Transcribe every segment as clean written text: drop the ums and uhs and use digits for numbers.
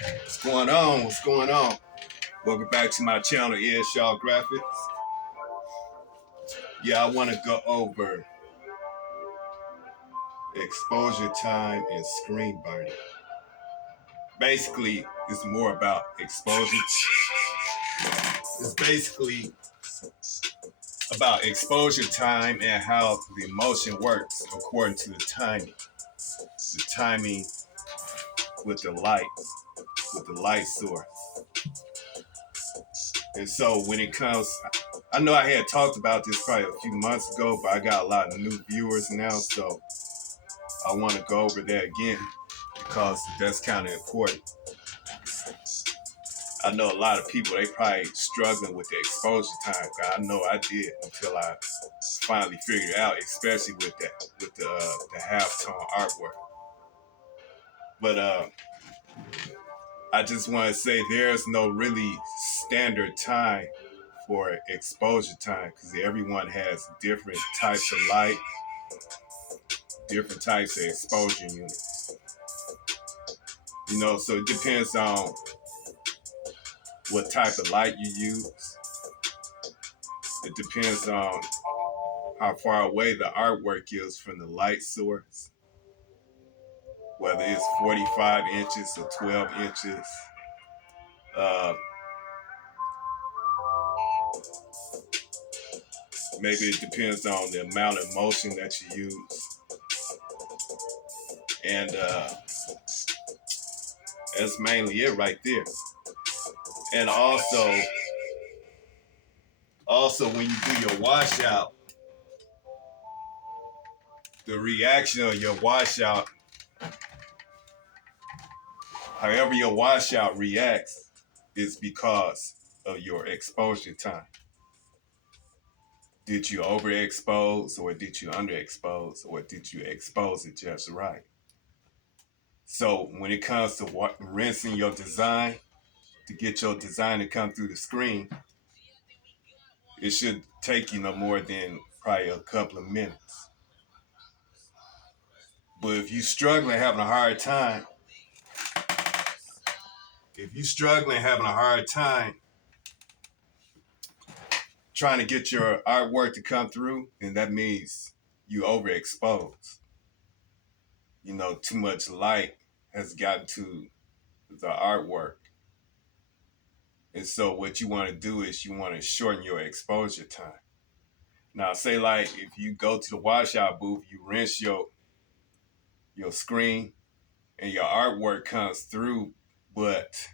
What's going on? What's going on? Welcome back to my channel, Earshaw Graphics. Yeah, I want to go over exposure time and screen burn-in. Basically, it's more about exposure. It's basically about exposure time and how the motion works according to the timing. The timing with the light source. And so when it comes, I know I had talked about this probably a few months ago, but I got a lot of new viewers now, so I want to go over that again because that's kind of important. I know a lot of people, they probably struggling with the exposure time. I know I did until I finally figured it out, especially with the halftone artwork. But I just want to say there's no really standard time for exposure time because everyone has different types of light, different types of exposure units. So it depends on what type of light you use. It depends on how far away the artwork is from the light source, whether it's 45 inches or 12 inches. Maybe it depends on the amount of motion that you use. And that's mainly it right there. And also when you do your washout, the reaction of your washout, however your washout reacts, is because of your exposure time. Did you overexpose, or did you underexpose, or did you expose it just right? So when it comes to rinsing your design, to get your design to come through the screen, it should take you no more than probably a couple of minutes. But if you're struggling, having a hard time, trying to get your artwork to come through, then that means you overexpose. Too much light has gotten to the artwork. And so what you want to do is you want to shorten your exposure time. Now, say like if you go to the washout booth, you rinse your screen and your artwork comes through, but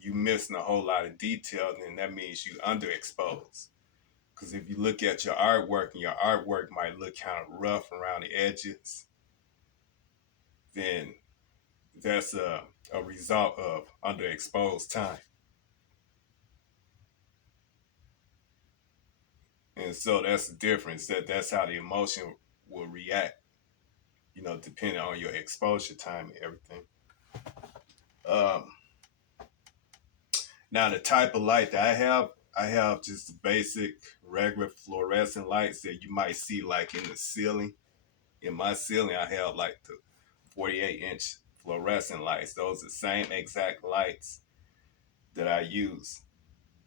you missing a whole lot of detail, then that means you underexpose. Because if you look at your artwork and your artwork might look kind of rough around the edges, then that's a result of underexposed time. And so that's the difference. That's how the emotion will react, depending on your exposure time and everything. Now the type of light that I have just the basic regular fluorescent lights that you might see like in the ceiling. In my ceiling, I have like the 48-inch fluorescent lights. Those are the same exact lights that I use,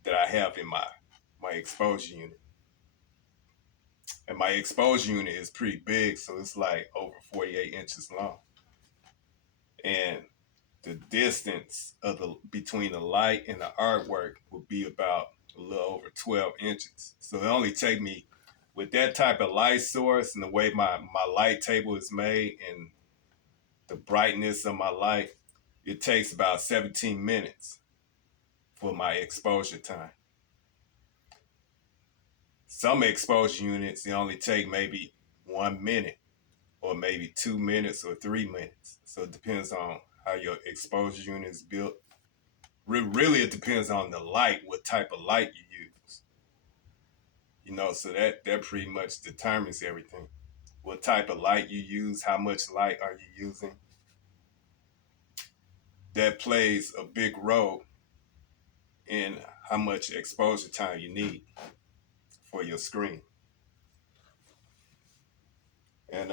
that I have in my exposure unit. And my exposure unit is pretty big, so it's like over 48 inches long. And the distance between the light and the artwork would be about a little over 12 inches. So it only take me, with that type of light source and the way my light table is made and the brightness of my light, it takes about 17 minutes for my exposure time. Some exposure units, they only take maybe 1 minute or maybe 2 minutes or 3 minutes. So it depends on how your exposure unit is built. Really, it depends on the light, what type of light you use. So that pretty much determines everything. What type of light you use, how much light are you using? That plays a big role in how much exposure time you need for your screen. And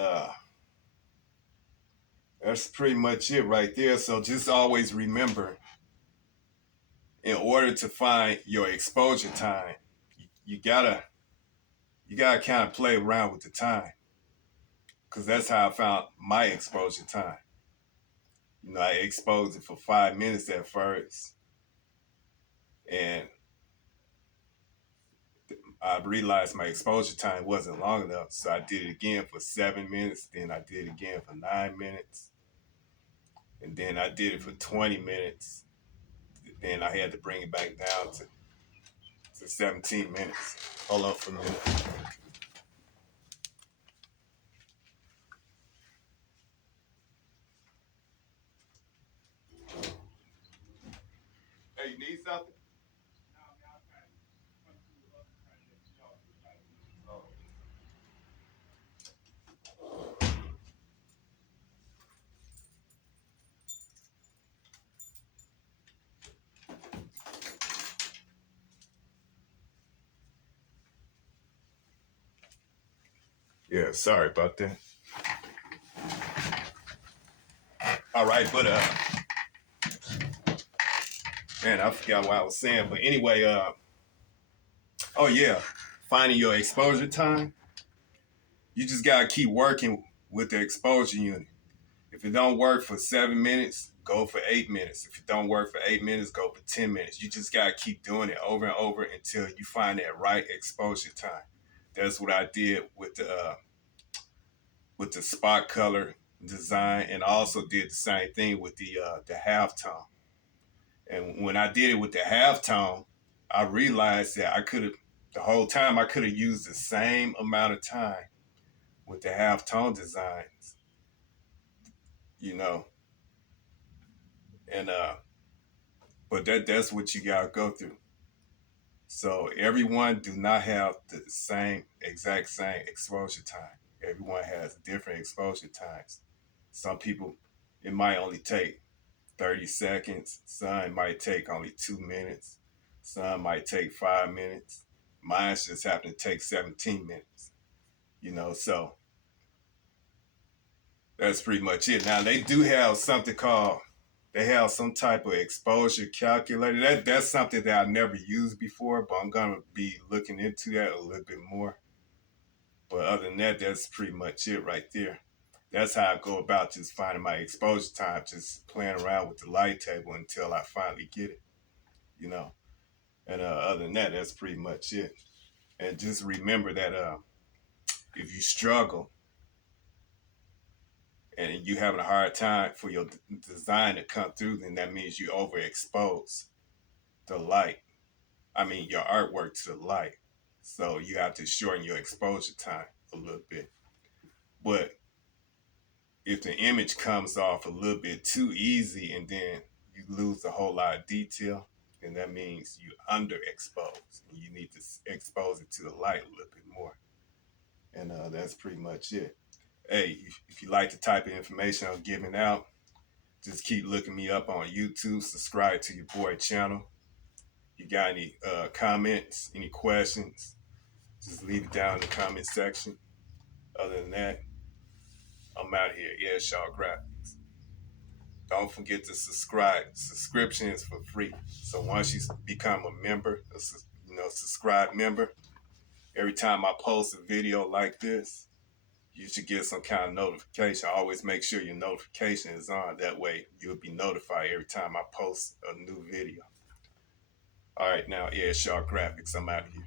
That's pretty much it right there. So just always remember, in order to find your exposure time, you gotta kind of play around with the time, because that's how I found my exposure time. I exposed it for 5 minutes at first, and I realized my exposure time wasn't long enough, so I did it again for 7 minutes. Then I did it again for 9 minutes, and then I did it for 20 minutes. Then I had to bring it back down to 17 minutes. Hold on for a minute. Hey, you need something? Yeah, sorry about that. All right, but man, I forgot what I was saying. But anyway, oh yeah, finding your exposure time. You just gotta keep working with the exposure unit. If it don't work for 7 minutes, go for 8 minutes. If it don't work for 8 minutes, go for 10 minutes. You just gotta keep doing it over and over until you find that right exposure time. That's what I did with the spot color design, and I also did the same thing with the halftone. And when I did it with the halftone, I realized that the whole time I could have used the same amount of time with the halftone designs, you know, and but that's what you gotta go through. So everyone do not have the exact same exposure time. Everyone has different exposure times. Some people, it might only take 30 seconds. Some might take only 2 minutes. Some might take 5 minutes. Mine just happened to take 17 minutes. So that's pretty much it. Now they do have something called, they have some type of exposure calculator. That's something that I never used before, but I'm gonna be looking into that a little bit more. But other than that, that's pretty much it right there. That's how I go about just finding my exposure time, just playing around with the light table until I finally get it, you know. And other than that, that's pretty much it. And just remember that if you struggle and you having a hard time for your design to come through, then that means you overexpose the light. I mean, your artwork to the light. So you have to shorten your exposure time a little bit. But if the image comes off a little bit too easy and then you lose a whole lot of detail, then that means you underexpose. And you need to expose it to the light a little bit more. And that's pretty much it. Hey, if you like the type of information I'm giving out, just keep looking me up on YouTube. Subscribe to your boy channel. You got any comments, any questions, just leave it down in the comment section. Other than that, I'm out here. Yeah, Shaw Graphics. Don't forget to subscribe. Subscription is for free. So once you become a member, subscribe member, every time I post a video like this, you should get some kind of notification. Always make sure your notification is on. That way you'll be notified every time I post a new video. All right, now, yeah, Shaw Graphics. I'm out of here.